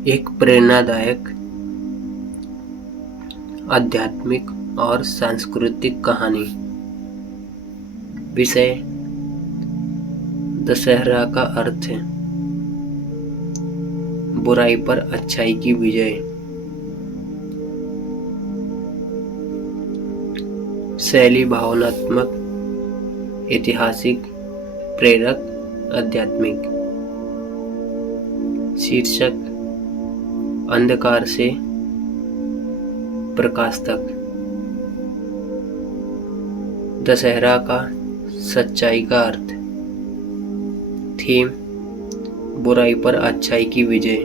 एक प्रेरणादायक आध्यात्मिक और सांस्कृतिक कहानी। विषय दशहरा का अर्थ है बुराई पर अच्छाई की विजय। शैली भावनात्मक, ऐतिहासिक, प्रेरक, आध्यात्मिक। शीर्षक अंधकार से प्रकाश तक। दशहरा का सच्चाई का अर्थ। थीम बुराई पर अच्छाई की विजय।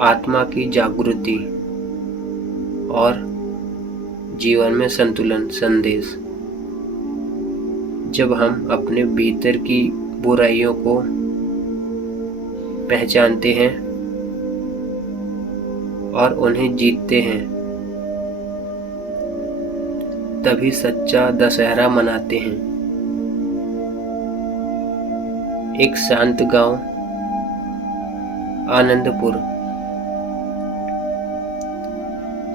आत्मा की जागृति और जीवन में संतुलन संदेश। जब हम अपने भीतर की बुराइयों को पहचानते हैं और उन्हें जीतते हैं, तभी सच्चा दशहरा मनाते हैं। एक शांत गांव, आनंदपुर।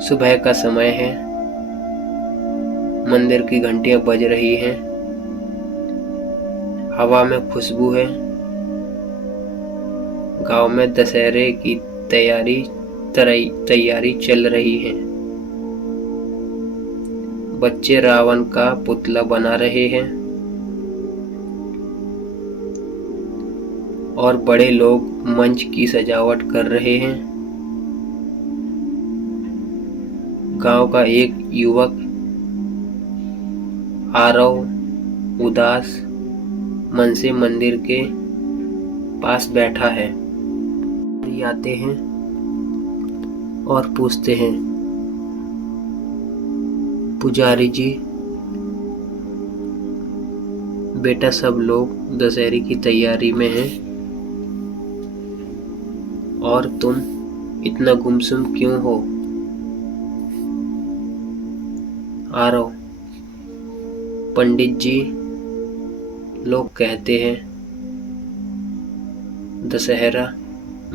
सुबह का समय है। मंदिर की घंटियां बज रही हैं। हवा में खुशबू है। गांव में दशहरे की तैयारी चल रही है। बच्चे रावण का पुतला बना रहे हैं और बड़े लोग मंच की सजावट कर रहे हैं। गांव का एक युवक आरव उदास मन से मंदिर के पास बैठा है। आते हैं और पूछते हैं, पुजारी जी, बेटा सब लोग दशहरे की तैयारी में हैं और तुम इतना गुमसुम क्यों हो? आरव, पंडित जी, लोग कहते हैं दशहरा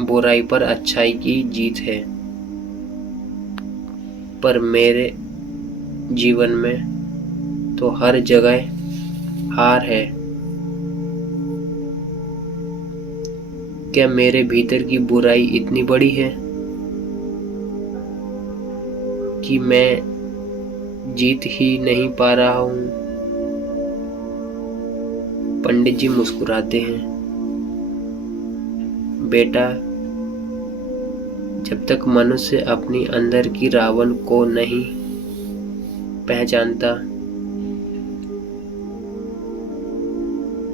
बुराई पर अच्छाई की जीत है, पर मेरे जीवन में तो हर जगह हार है। क्या मेरे भीतर की बुराई इतनी बड़ी है कि मैं जीत ही नहीं पा रहा हूँ? पंडित जी मुस्कुराते हैं, बेटा, जब तक मनुष्य अपनी अंदर की रावण को नहीं पहचानता,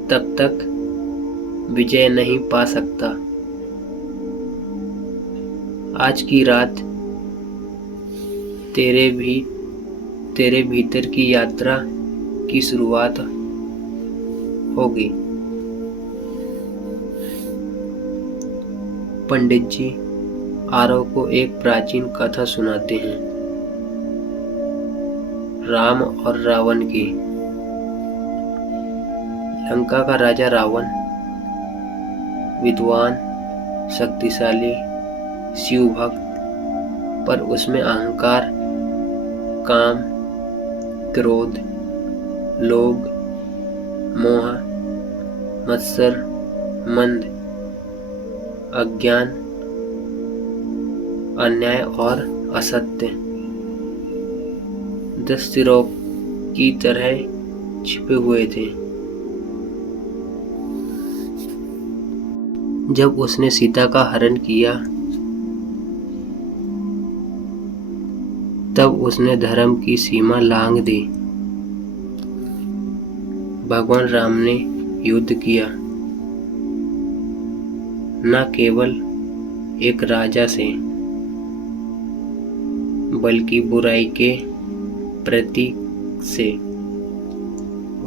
तब तक विजय नहीं पा सकता। आज की रात तेरे भीतर की यात्रा की शुरुआत होगी। पंडित जी आरव को एक प्राचीन कथा सुनाते हैं, राम और रावण की। लंका का राजा रावण विद्वान, शक्तिशाली, शिव भक्त, पर उसमें अहंकार, काम, क्रोध, लोभ, मोह, मत्सर, मंद, अज्ञान, अन्याय और असत्य 10 सिरों की तरह छिपे हुए थे। जब उसने सीता का हरण किया, तब उसने धर्म की सीमा लांघ दी। भगवान राम ने युद्ध किया, न केवल एक राजा से, बल्कि बुराई के प्रतीक से,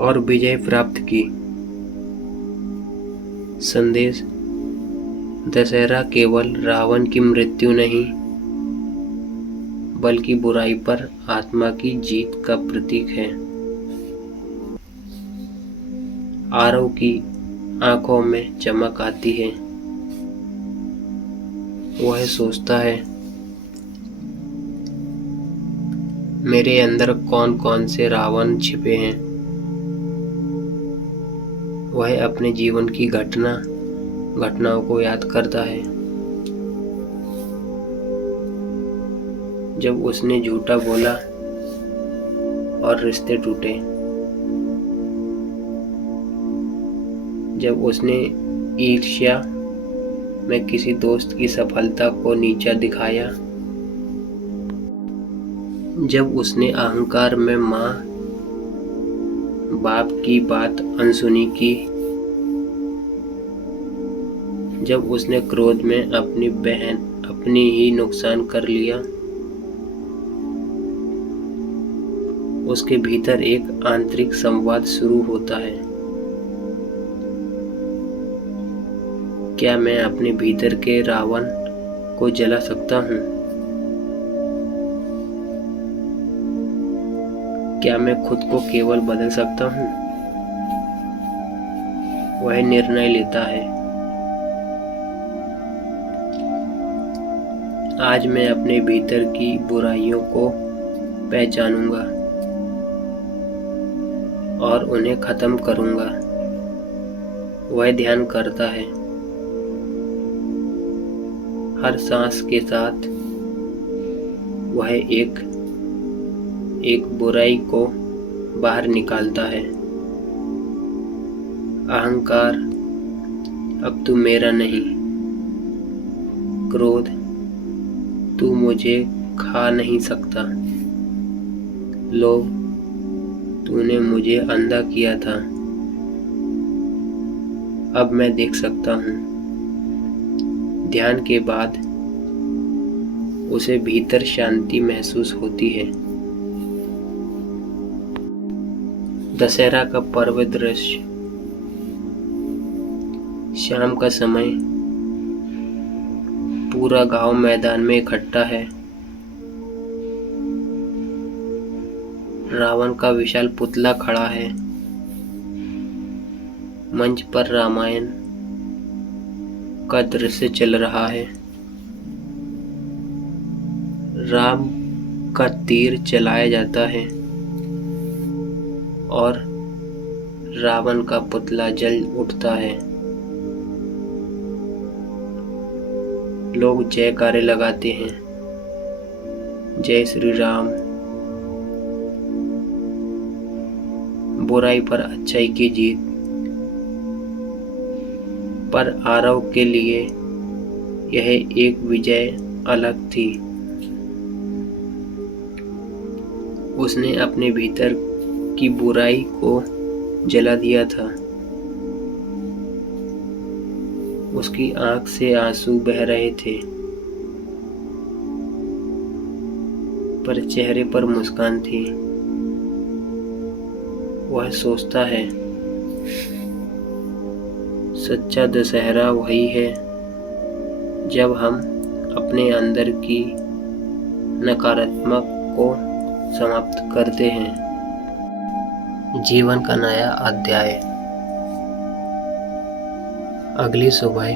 और विजय प्राप्त की। संदेश दशहरा केवल रावण की मृत्यु नहीं, बल्कि बुराई पर आत्मा की जीत का प्रतीक है। आरव की आंखों में चमक आती है। वह सोचता है, मेरे अंदर कौन कौन से रावण छिपे हैं। वह अपने जीवन की घटनाओं को याद करता है। जब उसने झूठा बोला और रिश्ते टूटे, जब उसने ईर्ष्या में किसी दोस्त की सफलता को नीचा दिखाया, जब उसने अहंकार में माँ बाप की बात अनसुनी की, जब उसने क्रोध में अपनी ही नुकसान कर लिया, उसके भीतर एक आंतरिक संवाद शुरू होता है। क्या मैं अपने भीतर के रावण को जला सकता हूँ? क्या मैं खुद को केवल बदल सकता हूँ? वह निर्णय लेता है, आज मैं अपने भीतर की बुराइयों को पहचानूंगा और उन्हें खत्म करूंगा। वह ध्यान करता है, हर सांस के साथ वह एक बुराई को बाहर निकालता है। अहंकार, अब तू मेरा नहीं। क्रोध, तू मुझे खा नहीं सकता। लोभ, तूने मुझे अंधा किया था, अब मैं देख सकता हूँ। ध्यान के बाद उसे भीतर शांति महसूस होती है। दशहरा का पर्व दृश्य। शाम का समय, पूरा गांव मैदान में इकट्ठा है। रावण का विशाल पुतला खड़ा है। मंच पर रामायण का दृश्य चल रहा है। राम का तीर चलाया जाता है और रावण का पुतला जल उठता है। लोग जयकारे लगाते हैं, जय श्री राम। बुराई पर अच्छाई की जीत। पर आरव के लिए यह एक विजय अलग थी। उसने अपने भीतर की बुराई को जला दिया था। उसकी आंख से आंसू बह रहे थे, पर चेहरे पर मुस्कान थी। वह सोचता है, सच्चा दशहरा वही है जब हम अपने अंदर की नकारात्मक को समाप्त करते हैं। जीवन का नया अध्याय। अगली सुबह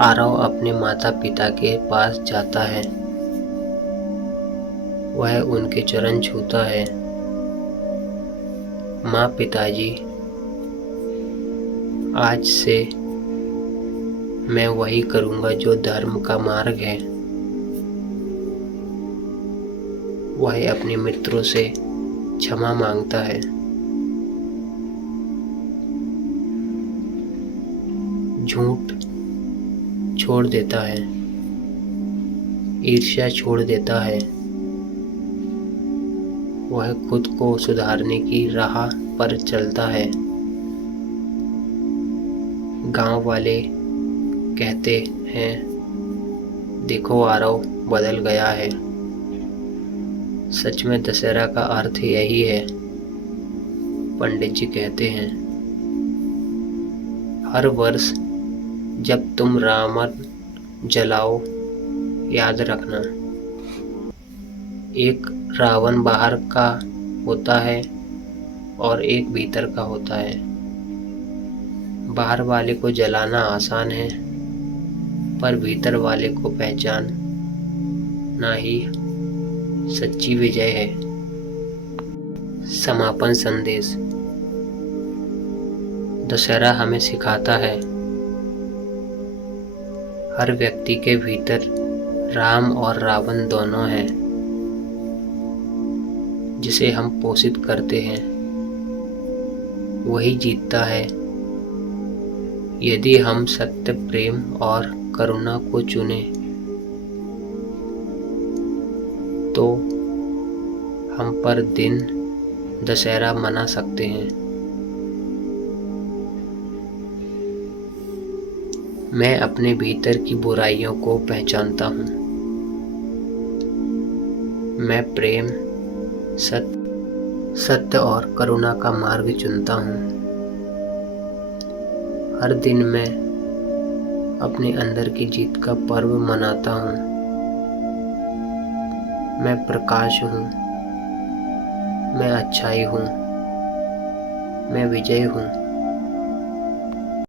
आरव अपने माता पिता के पास जाता है। वह उनके चरण छूता है। माँ, पिताजी, आज से मैं वही करूँगा जो धर्म का मार्ग है। वह अपने मित्रों से क्षमा मांगता है। झूठ छोड़ देता है, ईर्ष्या छोड़ देता है। वह खुद को सुधारने की राह पर चलता है। गांव वाले कहते हैं, देखो आरव बदल गया है। सच में दशहरा का अर्थ यही है। पंडित जी कहते हैं, हर वर्ष जब तुम रावण जलाओ, याद रखना, एक रावण बाहर का होता है और एक भीतर का होता है। बाहर वाले को जलाना आसान है, पर भीतर वाले को पहचानना ही सच्ची विजय है। समापन संदेश। दशहरा हमें सिखाता है, हर व्यक्ति के भीतर राम और रावण दोनों हैं। जिसे हम पोषित करते हैं वही जीतता है। यदि हम सत्य, प्रेम और करुणा को चुने तो हम पर दिन दशहरा मना सकते हैं। मैं अपने भीतर की बुराइयों को पहचानता हूँ। मैं प्रेम, सत्य और करुणा का मार्ग चुनता हूँ। हर दिन मैं अपने अंदर की जीत का पर्व मनाता हूँ। मैं प्रकाश हूँ, मैं अच्छाई हूँ, मैं विजय हूँ।